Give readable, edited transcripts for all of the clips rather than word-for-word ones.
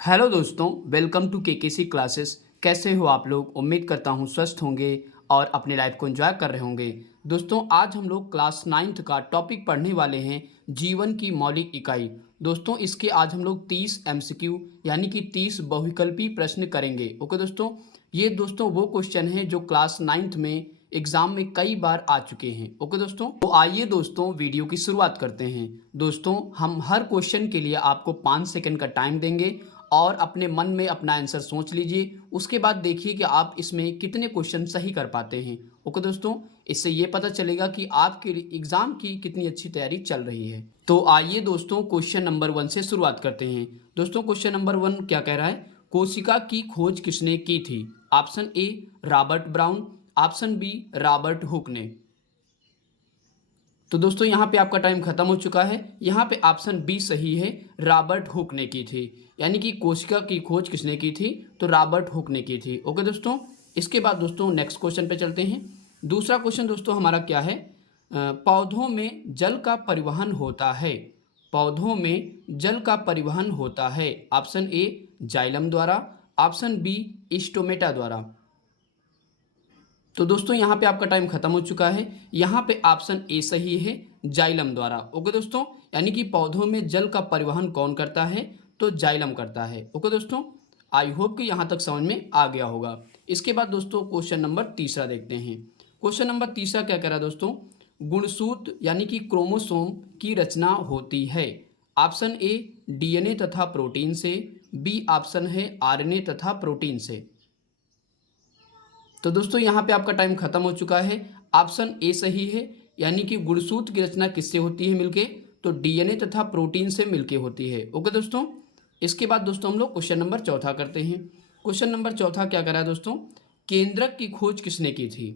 Hello दोस्तों, welcome to KKC classes. कैसे हो आप लोग? उम्मीद करता हूँ स्वस्थ होंगे और अपनी लाइफ को एंजॉय कर रहे होंगे। दोस्तों, आज हम लोग क्लास 9th का टॉपिक पढ़ने वाले हैं, जीवन की मौलिक इकाई। दोस्तों, इसके आज हम लोग 30 एमसीक्यू यानी कि 30 बहुविकल्पी प्रश्न करेंगे। ओके दोस्तों, ये दोस्तों वो क्वेश्चन हैं जो क्लास 9th में एग्जाम में कई बार आ चुके हैं। ओके दोस्तों, तो आइए दोस्तों वीडियो की शुरुआत करते हैं। दोस्तों, हम हर क्वेश्चन के लिए आपको 5 सेकंड का टाइम देंगे और अपने मन में अपना आंसर सोच लीजिए। उसके बाद देखिए कि आप इसमें कितने क्वेश्चन सही कर पाते हैं। ओके दोस्तों, इससे ये पता चलेगा कि आपके एग्जाम की कितनी अच्छी तैयारी चल रही है। तो आइए दोस्तों क्वेश्चन नंबर 1 से शुरुआत करते हैं। दोस्तों, क्वेश्चन नंबर 1 क्या कह रहा है? कोशिका की खोज किसने की थी? Option A Robert Brown, option B Robert Hooke ने। तो दोस्तों, यहाँ पे आपका टाइम खत्म हो चुका है। यहाँ पे ऑप्शन बी सही है, रॉबर्ट हुक ने की थी। यानी कि कोशिका की खोज किसने की थी? तो रॉबर्ट हुक ने की थी। ओके दोस्तों, इसके बाद दोस्तों नेक्स्ट क्वेश्चन पे चलते हैं। दूसरा क्वेश्चन दोस्तों हमारा क्या है? पौधों में जल का परिवहन होता है। पौधों में जल का परिवहन होता है। ऑप्शन ए जाइलम द्वारा, ऑप्शन बी स्टोमेटा द्वारा। तो दोस्तों, यहाँ पे आपका टाइम खत्म हो चुका है। यहाँ पे ऑप्शन ए सही है, जाइलम द्वारा। ओके दोस्तों, यानी कि पौधों में जल का परिवहन कौन करता है? तो जाइलम करता है। ओके दोस्तों, आई होप कि यहाँ तक समझ में आ गया होगा। इसके बाद दोस्तों क्वेश्चन नंबर तीसरा देखते हैं। क्वेश्चन नंबर तीसरा क्या कह रहा है दोस्तों? गुणसूत्र यानी कि क्रोमोसोम की रचना होती है। ऑप्शन ए डीएनए तथा प्रोटीन से, बी ऑप्शन है आरएनए तथा प्रोटीन से। तो दोस्तों, यहाँ पे आपका टाइम खत्म हो चुका है। ऑप्शन ए सही है, यानी कि गुणसूत्र की रचना किससे होती है मिलके? तो डीएनए तथा प्रोटीन से मिलके होती है। ओके दोस्तों, इसके बाद दोस्तों हम लोग क्वेश्चन नंबर चौथा करते हैं। क्वेश्चन नंबर चौथा क्या कह रहा है दोस्तों? केंद्रक की खोज किसने की थी?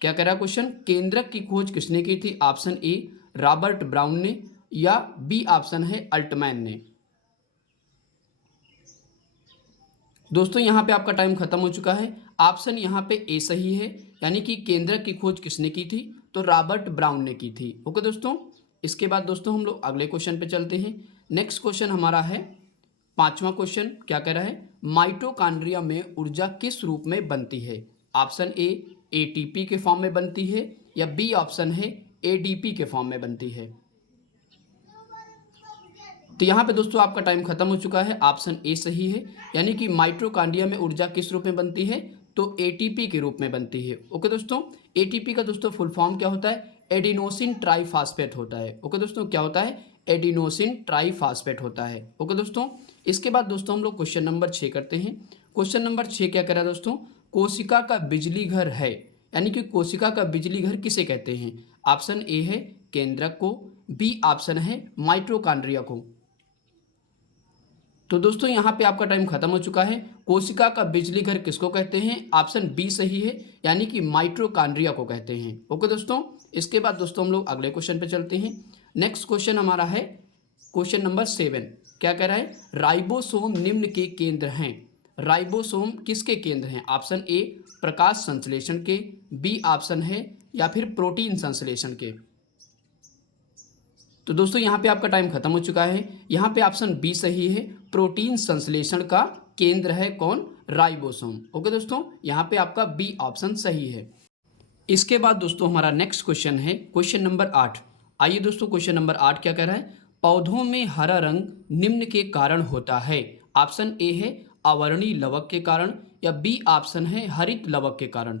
क्या कह रहा है क्वेश्चन? केंद्रक की खोज किसने की थी? ऑप्शन ए रॉबर्ट ब्राउन ने, या बी ऑप्शन है अल्टमैन ने। दोस्तों, यहाँ पे आपका टाइम खत्म हो चुका है। ऑप्शन यहाँ पे ए सही है, यानी कि केंद्रक की खोज किसने की थी? तो रॉबर्ट ब्राउन ने की थी। ओके दोस्तों, इसके बाद दोस्तों हम लोग अगले क्वेश्चन पे चलते हैं। नेक्स्ट क्वेश्चन हमारा है पांचवा क्वेश्चन। क्या कह रहा है? माइटोकॉन्ड्रिया में ऊर्जा किस रूप में बनती है? ऑप्शन ए एटीपी के फॉर्म में बनती है, या बी ऑप्शन है एडीपी के फॉर्म में बनती है। तो यहाँ पे दोस्तों आपका टाइम खत्म हो चुका है। ऑप्शन ए सही है, यानी कि माइटोकॉन्ड्रिया में ऊर्जा किस रूप में बनती है? तो एटीपी के रूप में बनती है। ओके दोस्तों, एटीपी का दोस्तों फुल फॉर्म क्या होता है? एडिनोसिन ट्राईफॉस्फेट होता है। ओके दोस्तों, क्या होता है? एडिनोसिन ट्राईफॉस्फेट होता है। ओके दोस्तों, इसके बाद दोस्तों हम लोग क्वेश्चन नंबर 6 करते हैं। क्वेश्चन नंबर 6 क्या करा दोस्तों? कोशिका का बिजली घर है, यानी कि कोशिका का बिजली घर किसे कहते हैं? ऑप्शन ए है केंद्रक को, बी ऑप्शन है माइटोकॉन्ड्रिया को। तो दोस्तों, यहाँ पे आपका टाइम खत्म हो चुका है। कोशिका का बिजली घर किसको कहते हैं? ऑप्शन बी सही है, यानी कि माइटोकॉन्ड्रिया को कहते हैं। ओके दोस्तों, इसके बाद दोस्तों हम लोग अगले क्वेश्चन पे चलते हैं। नेक्स्ट क्वेश्चन हमारा है क्वेश्चन नंबर 7। क्या कह रहा है? राइबोसोम निम्न के केंद्र हैं। राइबोसोम किसके केंद्र हैं? ऑप्शन ए प्रकाश संश्लेषण के, बी ऑप्शन है या फिर प्रोटीन संश्लेषण के। तो दोस्तों, यहाँ पे आपका टाइम खत्म हो चुका है। यहाँ पे ऑप्शन बी सही है, प्रोटीन संश्लेषण का केंद्र है कौन? राइबोसोम। ओके दोस्तों, यहाँ पे आपका बी ऑप्शन सही है। इसके बाद दोस्तों हमारा नेक्स्ट क्वेश्चन है क्वेश्चन नंबर 8। आइए दोस्तों, क्वेश्चन नंबर 8 क्या कह रहा है? पौधों में हरा रंग निम्न के कारण होता है। ऑप्शन ए है अवर्णी लवक के कारण, या बी ऑप्शन है हरित लवक के कारण।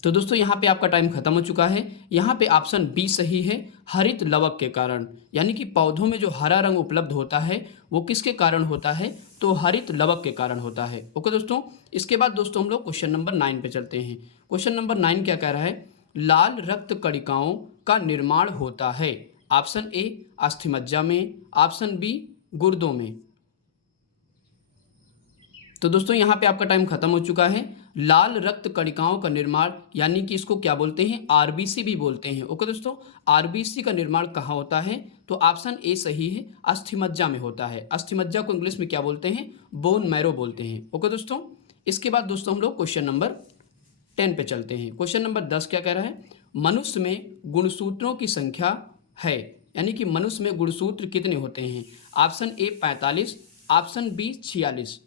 तो दोस्तों, यहाँ पे आपका टाइम खत्म हो चुका है। यहाँ पे ऑप्शन बी सही है, हरित लवक के कारण। यानी कि पौधों में जो हरा रंग उपलब्ध होता है वो किसके कारण होता है? तो हरित लवक के कारण होता है। ओके दोस्तों, इसके बाद दोस्तों हम लोग क्वेश्चन नंबर 9 पे चलते हैं। क्वेश्चन नंबर 9 क्या कह रहा है? लाल रक्त कणिकाओं का निर्माण होता है। ऑप्शन ए अस्थिमज्जा में, ऑप्शन बी गुर्दों में। तो दोस्तों, यहाँ पे आपका टाइम खत्म हो चुका है। लाल रक्त कणिकाओं का निर्माण, यानी कि इसको क्या बोलते हैं? आरबीसी भी बोलते हैं। ओके दोस्तों, आरबीसी का निर्माण कहाँ होता है? तो ऑप्शन ए सही है, अस्थिमज्जा में होता है। अस्थिमज्जा को इंग्लिश में क्या बोलते हैं? बोन मैरो बोलते हैं। ओके दोस्तों, इसके बाद दोस्तों हम लोग क्वेश्चन नंबर 10 पे चलते हैं। क्वेश्चन नंबर 10 क्या कह रहा है? मनुष्य में गुणसूत्रों की संख्या है। यानी कि मनुष्य में गुणसूत्र कितने होते हैं? Option A 45, option B 46।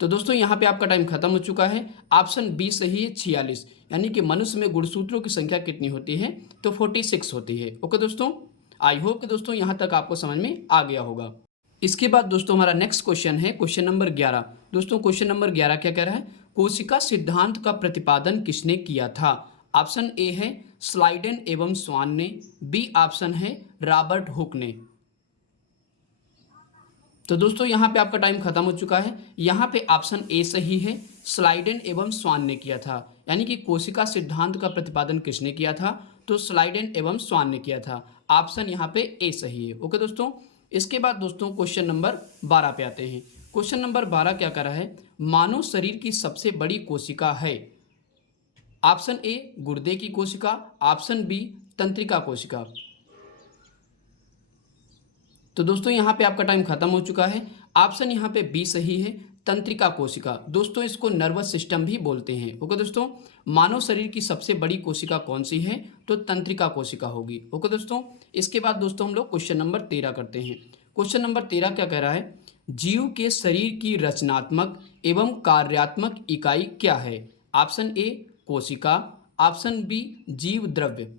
तो दोस्तों यहाँ पे आपका टाइम खत्म हो चुका है। ऑप्शन बी सही है 46, यानी कि मनुष्य में गुणसूत्रों की संख्या कितनी होती है? तो 46 होती है। ओके दोस्तों, आई होप कि दोस्तों यहाँ तक आपको समझ में आ गया होगा। इसके बाद दोस्तों हमारा नेक्स्ट क्वेश्चन है क्वेश्चन नंबर 11। दोस्तों क्वेश्चन नंबर 11 क्या कह रहा है? कोशिका सिद्धांत का प्रतिपादन किसने किया था? ऑप्शन ए है स्लाइडेन एवं स्वान ने, बी ऑप्शन है रॉबर्ट हुक ने। तो दोस्तों यहाँ पे आपका टाइम खत्म हो चुका है। यहाँ पे ऑप्शन ए सही है, स्लाइडेन एवं स्वान ने किया था। यानी कि कोशिका सिद्धांत का प्रतिपादन किसने किया था? तो स्लाइडेन एवं स्वान ने किया था। ऑप्शन यहाँ पे ए सही है। ओके दोस्तों, इसके बाद दोस्तों क्वेश्चन नंबर 12 पे आते हैं। क्वेश्चन नंबर 12 क्या कर रहा है? मानव शरीर की सबसे बड़ी कोशिका है। ऑप्शन ए गुर्दे की कोशिका, ऑप्शन बी तंत्रिका कोशिका। तो दोस्तों यहाँ पे आपका टाइम खत्म हो चुका है। ऑप्शन यहाँ पे बी सही है, तंत्रिका कोशिका। दोस्तों इसको नर्वस सिस्टम भी बोलते हैं। ओके दोस्तों, मानव शरीर की सबसे बड़ी कोशिका कौन सी है? तो तंत्रिका कोशिका होगी। ओके दोस्तों, इसके बाद दोस्तों हम लोग क्वेश्चन नंबर 13 करते हैं। क्वेश्चन नंबर 13 क्या कह रहा है? जीव के शरीर की रचनात्मक एवं कार्यात्मक इकाई क्या है? ऑप्शन ए कोशिका, ऑप्शन बी जीव द्रव्य।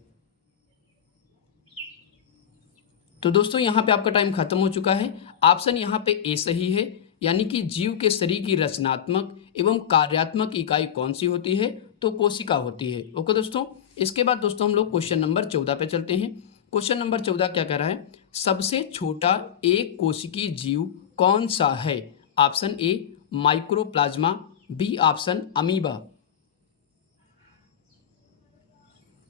तो दोस्तों यहाँ पे आपका टाइम खत्म हो चुका है। ऑप्शन यहाँ पे ए सही है, यानी कि जीव के शरीर की रचनात्मक एवं कार्यात्मक इकाई कौन सी होती है? तो कोशिका होती है। ओके दोस्तों, इसके बाद दोस्तों हम लोग क्वेश्चन नंबर 14 पे चलते हैं। क्वेश्चन नंबर 14 क्या कह रहा है? सबसे छोटा एक कोशिकीय जीव कौन सा है? Option A mycoplasma, B option amoeba.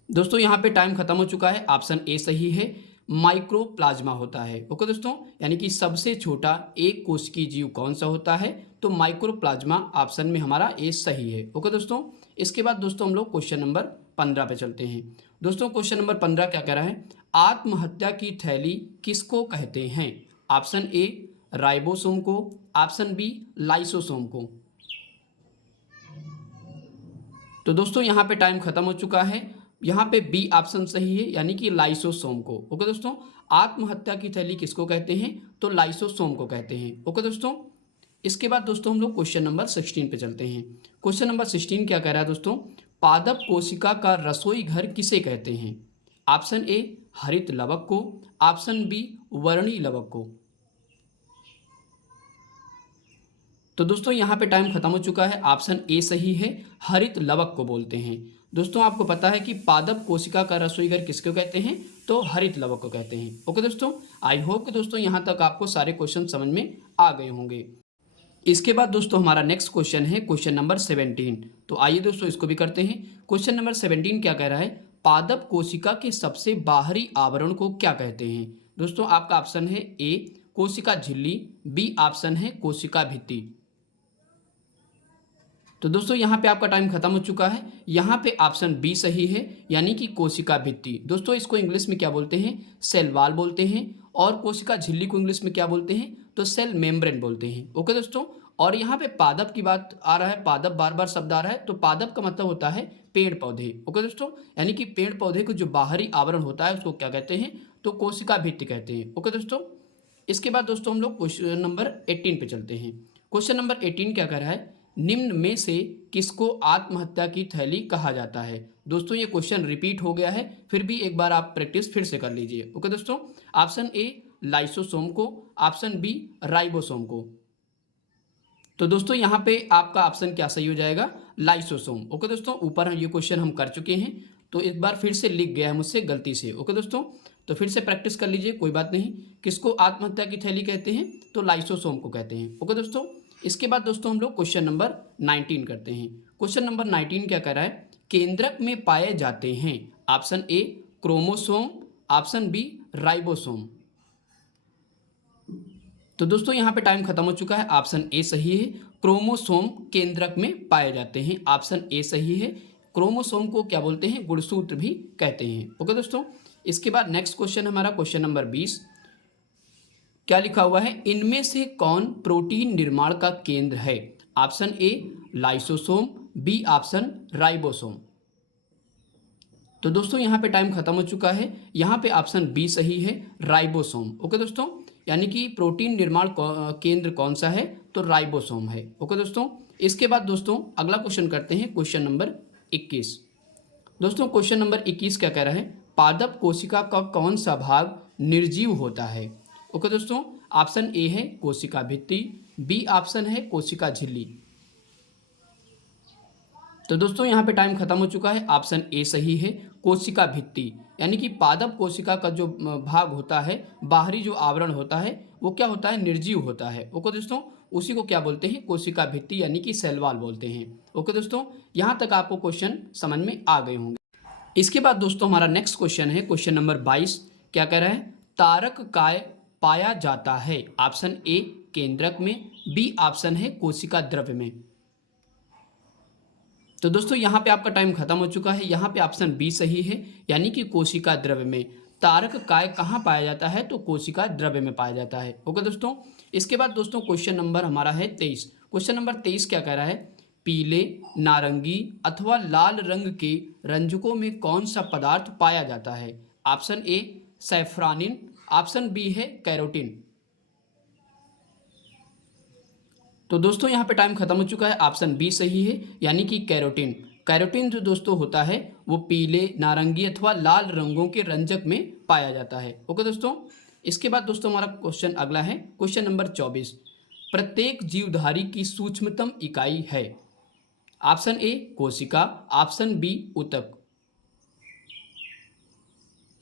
दोस्तों यहाँ पे टाइम खत्म हो चुका है। ऑप्शन ए सही है, माइक्रोप्लाज्मा होता है। ओके दोस्तों, यानी कि सबसे छोटा एक कोशिकीय जीव कौन सा होता है? तो माइक्रोप्लाज्मा ऑप्शन में हमारा ए सही है। ओके दोस्तों, इसके बाद दोस्तों हम लोग क्वेश्चन नंबर 15 पे चलते हैं। दोस्तों क्वेश्चन नंबर 15 क्या कह रहा है? आत्महत्या की थैली किसको कहते हैं? ऑप्शन ए राइबोसोम को, ऑप्शन बी लाइसोसोम को। तो दोस्तों यहाँ पे टाइम खत्म हो चुका है। यहाँ पे बी ऑप्शन सही है, यानी कि लाइसोसोम को। ओके दोस्तों, आत्महत्या की थैली किसको कहते हैं? तो लाइसोसोम को कहते हैं। ओके दोस्तों, इसके बाद दोस्तों हम लोग क्वेश्चन नंबर 16 पे चलते हैं। क्वेश्चन नंबर 16 क्या कह रहा है दोस्तों? पादप कोशिका का रसोई घर किसे कहते हैं? ऑप्शन ए हरित लवक को, ऑप्शन बी वर्णी लवक को। तो दोस्तों यहाँ पे टाइम खत्म हो चुका है। ऑप्शन ए सही है, हरित लवक को बोलते हैं। दोस्तों आपको पता है कि पादप कोशिका का रसोई घर किसको कहते हैं? तो हरित लवक को कहते हैं। ओके दोस्तों, आई होप कि दोस्तों यहाँ तक आपको सारे क्वेश्चन समझ में आ गए होंगे। इसके बाद दोस्तों हमारा नेक्स्ट क्वेश्चन है क्वेश्चन नंबर 17। तो आइए दोस्तों इसको भी करते हैं। क्वेश्चन नंबर 17 क्या कह रहा है? पादप कोशिका के सबसे बाहरी आवरण को क्या कहते हैं? दोस्तों आपका ऑप्शन है ए कोशिका झिल्ली, बी ऑप्शन है कोशिका भित्ति। तो दोस्तों यहाँ पे आपका टाइम खत्म हो चुका है। यहाँ पे ऑप्शन बी सही है, यानी कि कोशिका भित्ति। दोस्तों इसको इंग्लिश में क्या बोलते हैं? सेल वॉल बोलते हैं। और कोशिका झिल्ली को इंग्लिश में क्या बोलते हैं? तो सेल मेम्ब्रेन बोलते हैं। ओके दोस्तों, और यहाँ पे पादप की बात आ रहा है, पादप बार बार शब्द आ रहा है। तो पादप का मतलब होता है पेड़ पौधे। ओके दोस्तों, यानी कि पेड़ पौधे को जो बाहरी आवरण होता है उसको क्या कहते हैं? तो कोशिका भित्ति कहते हैं। ओके दोस्तों, इसके बाद दोस्तों हम लोग क्वेश्चन नंबर 18 पे चलते हैं। क्वेश्चन नंबर 18 क्या कह रहा है? निम्न में से किसको आत्महत्या की थैली कहा जाता है? दोस्तों ये क्वेश्चन रिपीट हो गया है, फिर भी एक बार आप प्रैक्टिस फिर से कर लीजिए। ओके दोस्तों, ऑप्शन ए लाइसोसोम को, ऑप्शन बी राइबोसोम को। तो दोस्तों यहाँ पे आपका ऑप्शन क्या सही हो जाएगा? लाइसोसोम। ओके दोस्तों, ऊपर ये क्वेश्चन हम कर चुके हैं, तो एक बार फिर से लिख गया है मुझसे गलती से। ओके दोस्तों, तो फिर से प्रैक्टिस कर लीजिए, कोई बात नहीं। किसको आत्महत्या की थैली कहते हैं? तो लाइसोसोम को कहते हैं। ओके दोस्तों, इसके बाद दोस्तों हम लोग क्वेश्चन नंबर 19 करते हैं। क्वेश्चन नंबर 19 क्या कह रहा है? केंद्रक में पाए जाते हैं। Option A chromosome, option B ribosome. तो दोस्तों यहाँ पे टाइम खत्म हो चुका है। ऑप्शन ए सही है, क्रोमोसोम केंद्रक में पाए जाते हैं। ऑप्शन ए सही है, क्रोमोसोम को क्या बोलते हैं? गुणसूत्र भी कहते हैं। ओके दोस्तों, इसके बाद नेक्स्ट क्वेश्चन हमारा क्वेश्चन नंबर 20 क्या लिखा हुआ है? इनमें से कौन प्रोटीन निर्माण का केंद्र है? Option A lysosome, B option ribosome. तो दोस्तों यहाँ पे टाइम खत्म हो चुका है। यहाँ पे ऑप्शन बी सही है, राइबोसोम। ओके दोस्तों, यानी कि प्रोटीन निर्माण केंद्र कौन सा है, तो राइबोसोम है। ओके दोस्तों, इसके बाद दोस्तों अगला क्वेश्चन करते हैं, क्वेश्चन नंबर 21। दोस्तों क्वेश्चन नंबर 21 क्या कह रहा है, पादप कोशिका का कौन सा भाग निर्जीव होता है। ओके दोस्तों, ऑप्शन ए है कोशिका भित्ति, बी ऑप्शन है कोशिका झिल्ली। तो दोस्तों यहाँ पे टाइम खत्म हो चुका है, ऑप्शन ए सही है, कोशिका भित्ति। यानी कि पादप कोशिका का जो भाग होता है, बाहरी जो आवरण होता है, वो क्या होता है, निर्जीव होता है। ओके दोस्तों, उसी को क्या बोलते हैं, कोशिका भित्ति यानी कि सेल वॉल बोलते हैं। ओके दोस्तों, यहाँ तक आपको क्वेश्चन समझ में आ गए होंगे। इसके बाद दोस्तों हमारा नेक्स्ट क्वेश्चन है, क्वेश्चन नंबर 22। क्या कह रहा है, तारक काय पाया जाता है। ऑप्शन ए केंद्रक में, बी ऑप्शन है कोशिका द्रव्य में। तो दोस्तों यहाँ पे आपका टाइम खत्म हो चुका है। यहाँ पे ऑप्शन बी सही है, यानी कि कोशिका द्रव्य में। तारक काय कहाँ पाया जाता है, तो कोशिका द्रव्य में पाया जाता है। ओके दोस्तों, इसके बाद दोस्तों क्वेश्चन नंबर हमारा है 23। क्वेश्चन नंबर 23 क्या कह रहा है, पीले, नारंगी अथवा लाल रंग के रंजकों में कौन सा पदार्थ पाया जाता है। ऑप्शन ए सैफ्रानिन, ऑप्शन बी है कैरोटीन। तो दोस्तों यहाँ पे टाइम खत्म हो चुका है, ऑप्शन बी सही है, यानी कि कैरोटीन। कैरोटीन जो दोस्तों होता है वो पीले, नारंगी अथवा लाल रंगों के रंजक में पाया जाता है। ओके दोस्तों, इसके बाद दोस्तों हमारा क्वेश्चन अगला है, क्वेश्चन नंबर 24। प्रत्येक जीवधारी की सूक्ष्मतम इकाई है। ऑप्शन ए कोशिका, ऑप्शन बी ऊतक।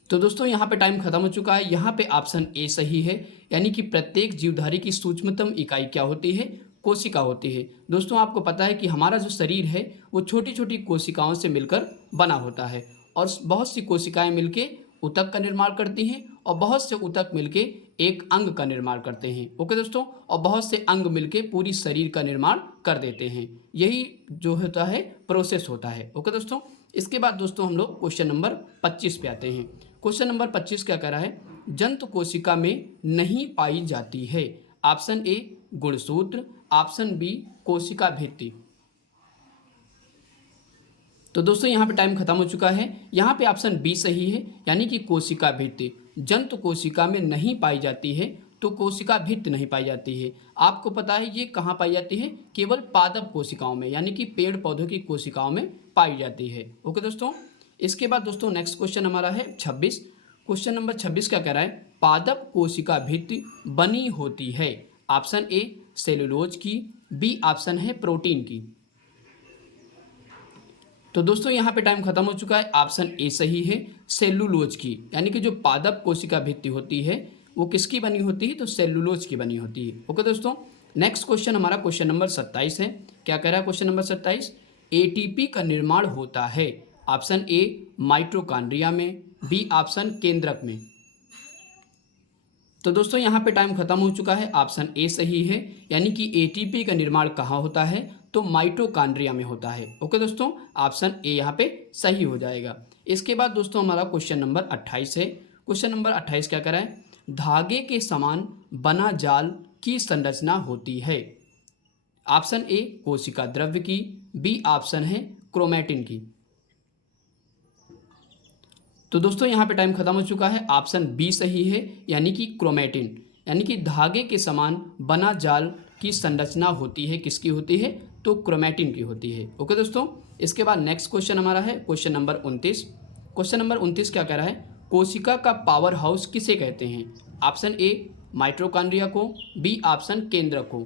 तो दोस्तों यहाँ पे टाइम खत्म हो चुका है। यहाँ पे ऑप्शन ए सही है, यानी कि प्रत्येक जीवधारी की सूक्ष्मतम इकाई क्या होती है, कोशिका होती है। दोस्तों आपको पता है कि हमारा जो शरीर है वो छोटी छोटी कोशिकाओं से मिलकर बना होता है, और बहुत सी कोशिकाएं मिलके ऊतक का निर्माण करती हैं, और बहुत से ऊतक मिलके एक अंग का निर्माण करते हैं। ओके दोस्तों, और बहुत से अंग मिलके पूरी शरीर का निर्माण कर देते हैं। यही जो होता है प्रोसेस होता है। ओके दोस्तों, इसके बाद दोस्तों हम लोग क्वेश्चन नंबर 25 पे आते हैं। क्वेश्चन नंबर 25 क्या कह रहा है, जंतु कोशिका में नहीं पाई जाती है। ऑप्शन ए गुणसूत्र, ऑप्शन बी कोशिका भित्ति। तो दोस्तों यहाँ पे टाइम खत्म हो चुका है। यहाँ पे ऑप्शन बी सही है, यानी कि कोशिका भित्ति। जंतु कोशिका में नहीं पाई जाती है, तो कोशिका भित्ति नहीं पाई जाती है। आपको पता है ये कहाँ पाई जाती है, केवल पादप कोशिकाओं में, यानी कि पेड़ पौधों की कोशिकाओं में पाई जाती है। ओके दोस्तों, इसके बाद दोस्तों नेक्स्ट क्वेश्चन हमारा है 26। क्वेश्चन नंबर 26 क्या कह रहा है, पादप कोशिका भित्ति बनी होती है। ऑप्शन ए सेलुलोज की, बी ऑप्शन है प्रोटीन की। तो दोस्तों यहाँ पे टाइम खत्म हो चुका है, ऑप्शन ए सही है, सेलुलोज की। यानी कि जो पादप कोशिका भित्ति होती है वो किसकी बनी होती है, तो सेलुलोज की बनी होती है। ओके दोस्तों, नेक्स्ट क्वेश्चन हमारा क्वेश्चन नंबर 27 है। क्या कह रहा है क्वेश्चन नंबर 27, एटीपी का निर्माण होता है। ऑप्शन ए माइटोकॉन्ड्रिया में, बी ऑप्शन केंद्रक में। तो दोस्तों यहाँ पे टाइम खत्म हो चुका है, ऑप्शन ए सही है, यानी कि एटीपी का निर्माण कहाँ होता है, तो माइटोकॉन्ड्रिया में होता है। ओके दोस्तों, ऑप्शन ए यहाँ पे सही हो जाएगा। इसके बाद दोस्तों हमारा क्वेश्चन नंबर 28 है। क्वेश्चन नंबर 28 क्या कर रहा है, धागे के समान बना जाल की संरचना होती है। ऑप्शन ए कोशिका द्रव्य की, बी ऑप्शन है क्रोमैटिन की। तो दोस्तों यहाँ पे टाइम खत्म हो चुका है, ऑप्शन बी सही है, यानी कि क्रोमैटिन। यानी कि धागे के समान बना जाल की संरचना होती है, किसकी होती है, तो क्रोमैटिन की होती है। ओके दोस्तों, इसके बाद नेक्स्ट क्वेश्चन हमारा है क्वेश्चन नंबर 29। क्वेश्चन नंबर 29 क्या कह रहा है, कोशिका का पावर हाउस किसे कहते हैं। ऑप्शन ए माइटोकॉन्ड्रिया को, बी ऑप्शन केंद्रक को।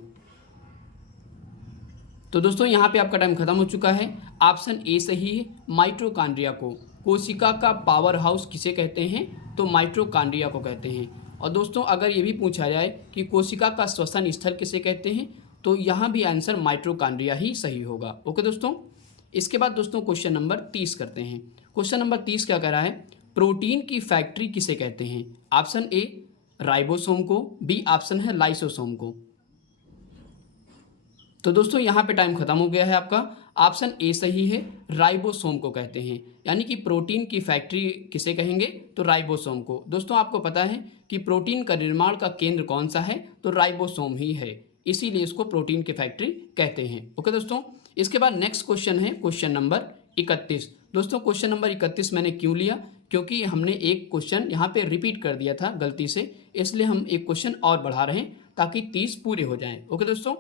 तो दोस्तों यहाँ पे आपका टाइम खत्म हो चुका है, ऑप्शन ए सही है, माइटोकॉन्ड्रिया को। कोशिका का पावर हाउस किसे कहते हैं, तो माइटोकॉन्ड्रिया को कहते हैं। और दोस्तों अगर ये भी पूछा जाए कि कोशिका का श्वसन स्थल किसे कहते हैं, तो यहाँ भी आंसर माइटोकॉन्ड्रिया ही सही होगा। ओके दोस्तों, इसके बाद दोस्तों क्वेश्चन नंबर 30 करते हैं। क्वेश्चन नंबर 30 क्या कह रहा है, प्रोटीन की फैक्ट्री किसे कहते हैं। ऑप्शन ए राइबोसोम को, बी ऑप्शन है लाइसोसोम को। तो दोस्तों यहाँ पे टाइम खत्म हो गया है आपका, ऑप्शन ए सही है, राइबोसोम को कहते हैं। यानी कि प्रोटीन की फैक्ट्री किसे कहेंगे, तो राइबोसोम को। दोस्तों आपको पता है कि प्रोटीन का निर्माण का केंद्र कौन सा है, तो राइबोसोम ही है, इसीलिए इसको प्रोटीन की फैक्ट्री कहते हैं। ओके दोस्तों, इसके बाद नेक्स्ट क्वेश्चन है क्वेश्चन नंबर 31। दोस्तों क्वेश्चन नंबर 31 मैंने क्यों लिया, क्योंकि हमने एक क्वेश्चन यहाँ पे रिपीट कर दिया था गलती से, इसलिए हम एक क्वेश्चन और बढ़ा रहे हैं ताकि 30 पूरे हो जाएं। ओके दोस्तों,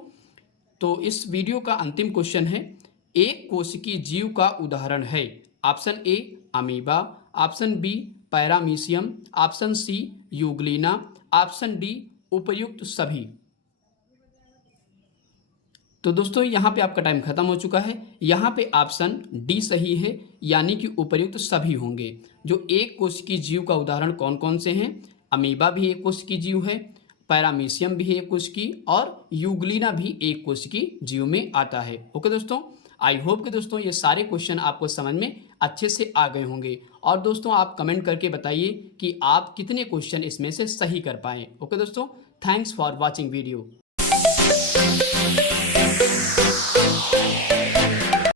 तो इस वीडियो का अंतिम क्वेश्चन है, एक कोशिकीय जीव का उदाहरण है। Option A amoeba, option B paramecium, option C euglena, option D उपर्युक्त सभी। तो दोस्तों यहाँ पे आपका टाइम खत्म हो चुका है। यहाँ पे ऑप्शन डी सही है, यानी कि उपर्युक्त सभी होंगे। जो एक कोशिकीय जीव का उदाहरण कौन कौन से हैं? अमीबा भी एक कोशिकीय जीव है, पैरामीशियम भी एक कोशिकीय, और यूग्लिना भी एक कोशिकीय जीव में आता है। ओके दोस्तों, आई होप कि दोस्तों ये सारे क्वेश्चन आपको समझ में अच्छे से आ गए होंगे। और दोस्तों आप कमेंट करके बताइए कि आप कितने क्वेश्चन इसमें से सही कर पाए। ओके दोस्तों, थैंक्स फॉर वॉचिंग वीडियो।